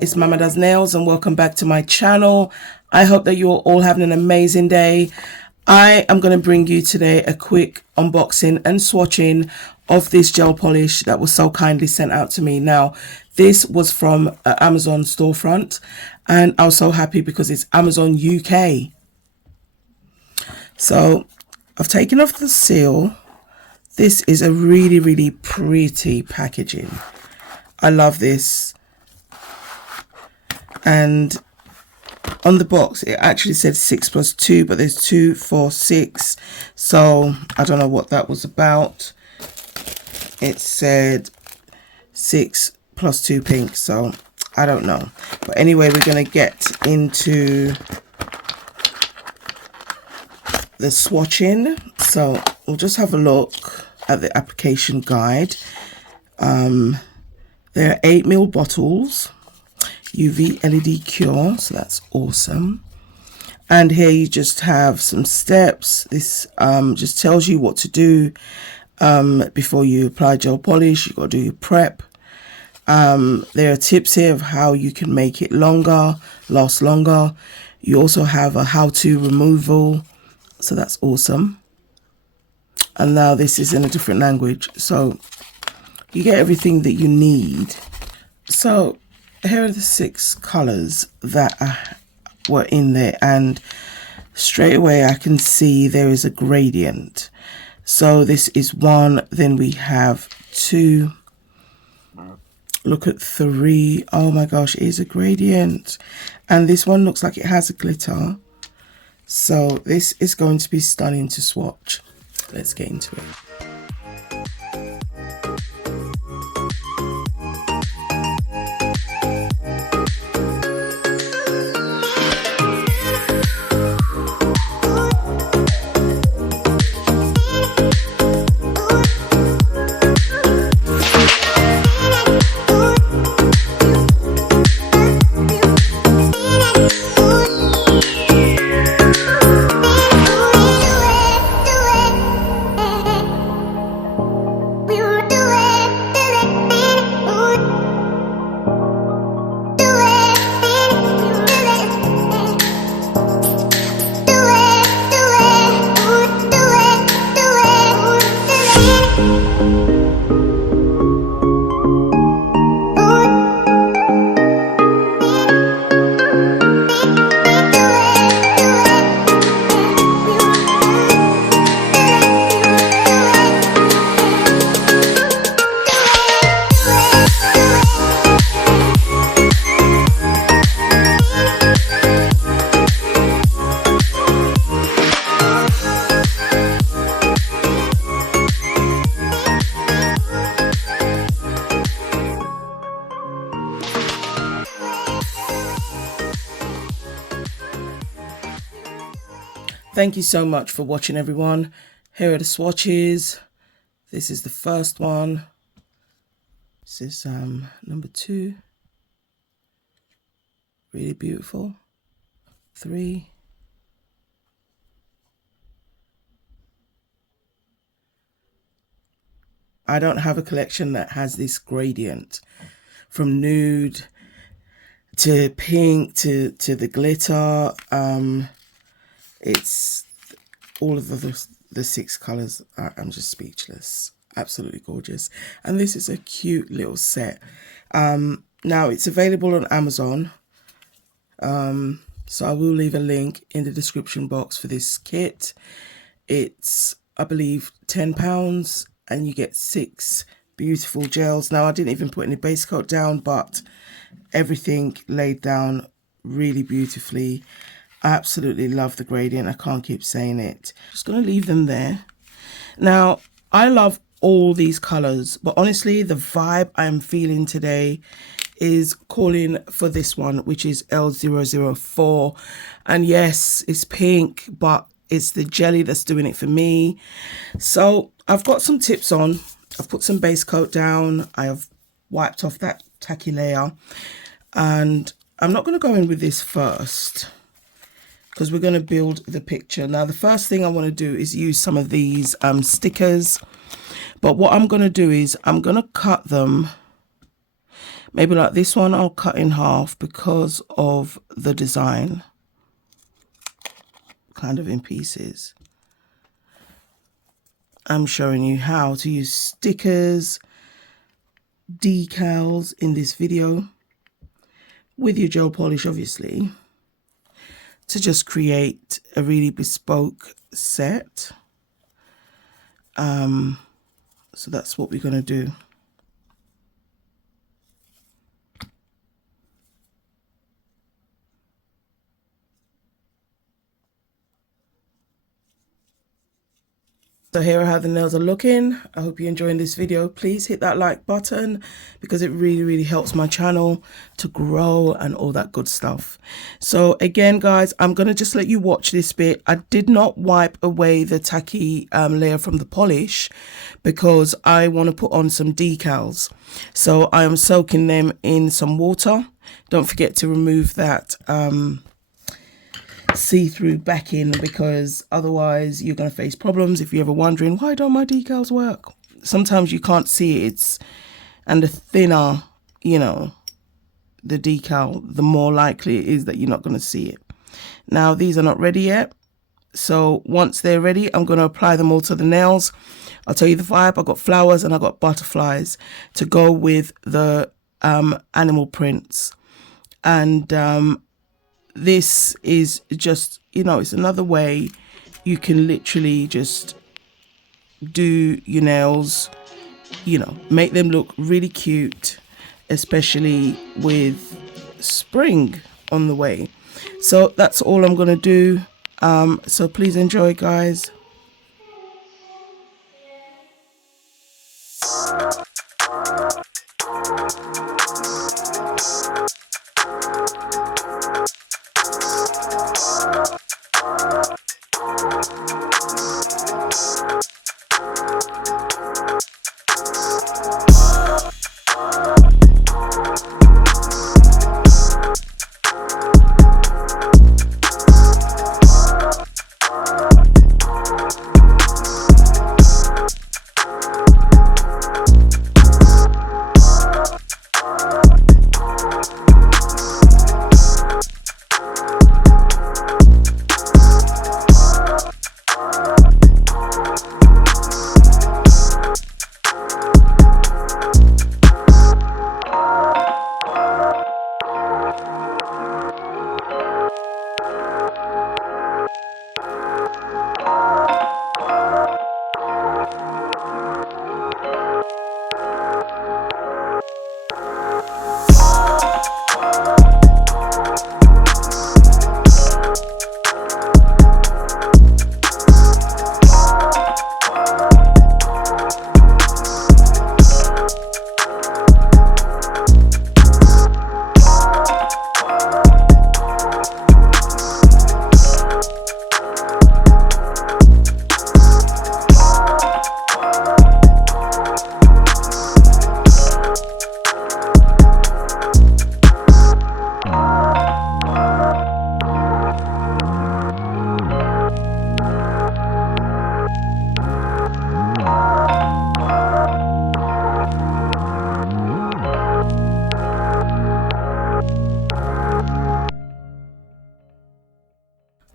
it's Mama Does Nails and welcome back to my channel. I hope that you're all having an amazing day. I am going to bring you today a quick unboxing and swatching of this gel polish that was so kindly sent out to me. Now, this was from an Amazon storefront and I was so happy because it's Amazon UK. So I've taken off the seal. This is a really pretty packaging. I love this. And on the box it actually said 6+2, but there's 2, 4, 6, so I don't know what that was about. It said 6+2 pink, so I don't know. But anyway, we're going to get into the swatching. So we'll just have a look at the application guide. There are 8ml bottles, UV LED cure, so that's awesome. And here you just have some steps. This just tells you what to do before you apply gel polish. You got to do your prep. There are tips here of how you can make it longer, last longer. You also have a how-to removal, so that's awesome. And now this is in a different language, so you get everything that you need. So here are the 6 colors that were in there, and straight away I can see there is a gradient. So this is 1, then we have 2, look at 3. Oh my gosh, it is a gradient. And this one looks like it has a glitter. So this is going to be stunning to swatch. Let's get into it. Thank you so much for watching, everyone. Here are the swatches. This is the first one. This is number 2. Really beautiful. 3. I don't have a collection that has this gradient from nude to pink to the glitter. It's all of the 6 colors. I'm just speechless. Absolutely gorgeous. And this is a cute little set. Now it's available on Amazon. So I will leave a link in the description box for this kit. It's, I believe, £10 and you get 6 beautiful gels. Now I didn't even put any base coat down, but everything laid down really beautifully. I absolutely love the gradient. I can't keep saying it. Just going to leave them there. Now, I love all these colors, but honestly, the vibe I'm feeling today is calling for this one, which is L004. And yes, it's pink, but it's the jelly that's doing it for me. So I've got some tips on. I've put some base coat down. I have wiped off that tacky layer. And I'm not going to go in with this first, because we're going to build the picture. Now, the first thing I want to do is use some of these stickers. But what I'm going to do is I'm going to cut them Maybe like this one I'll cut in half because of the design, kind of in pieces. I'm showing you how to use stickers, decals in this video with your gel polish, obviously, to just create a really bespoke set. So that's what we're going to do. So here are how the nails are looking. I hope you're enjoying this video. Please hit that like button because it really helps my channel to grow and all that good stuff. So again, guys, I'm going to just let you watch this bit. I did not wipe away the tacky layer from the polish because I want to put on some decals. So I am soaking them in some water. Don't forget to remove that see-through backing, because otherwise you're going to face problems if you're ever wondering, why don't my decals work? Sometimes you can't see it, and the thinner, you know, the decal, the more likely it is that you're not going to see it. Now these are not ready yet, so once they're ready, I'm going to apply them all to the nails. I'll tell you the vibe. I got flowers and I got butterflies to go with the animal prints, and this is just, you know, it's another way you can literally just do your nails, you know, make them look really cute, especially with spring on the way. So that's all I'm going to do. So please enjoy, guys.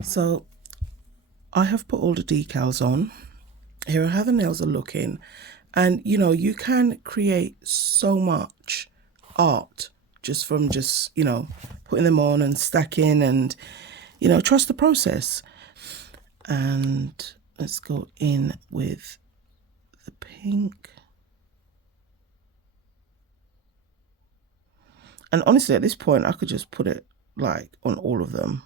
So I have put all the decals on. Here are how the nails are looking. And, you know, you can create so much art just from you know, putting them on and stacking, and, you know, trust the process. And let's go in with the pink. And honestly, at this point, I could just put it like on all of them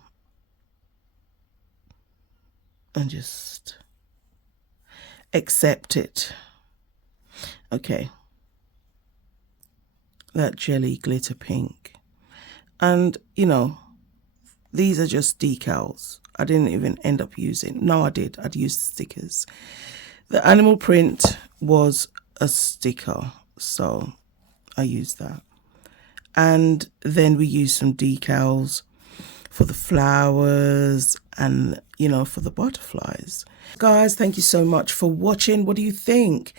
and just accept it. Okay, that jelly glitter pink. And, you know, these are just decals. I didn't even end up using, no, I did. I'd used stickers. The animal print was a sticker, so I used that. And then we used some decals for the flowers and, you know, for the butterflies. Guys, thank you so much for watching. What do you think?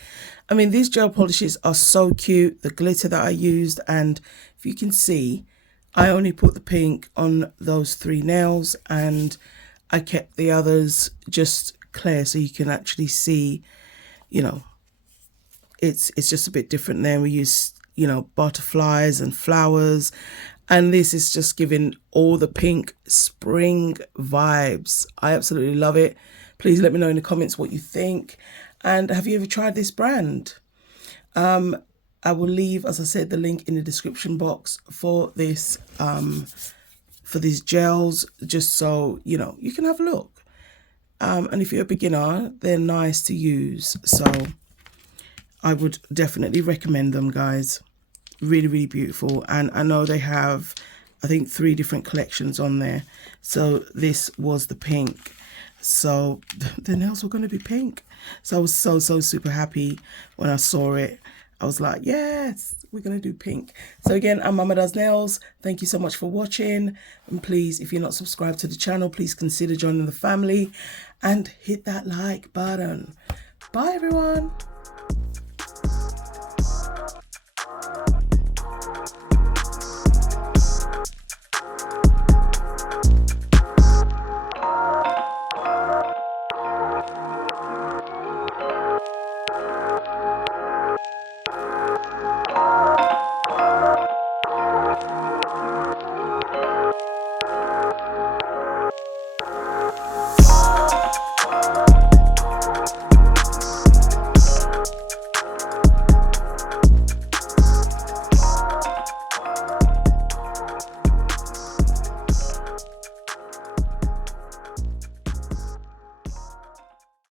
I mean, these gel polishes are so cute. The glitter that I used, and if you can see, I only put the pink on those 3 nails, and I kept the others just clear so you can actually see, you know, it's just a bit different there. We use, you know, butterflies and flowers, and this is just giving all the pink spring vibes. I absolutely love it. Please let me know in the comments what you think, and have you ever tried this brand? I will leave, as I said, the link in the description box for this for these gels, just so you know you can have a look. And if you're a beginner, they're nice to use, so I would definitely recommend them, guys. Really, really beautiful. And I know they have, I think, 3 different collections on there. So this was the pink. So the nails were going to be pink. So I was so super happy when I saw it. I was like, yes, we're going to do pink. So again, I'm Mama Does Nails. Thank you so much for watching. And please, if you're not subscribed to the channel, please consider joining the family and hit that like button. Bye, everyone.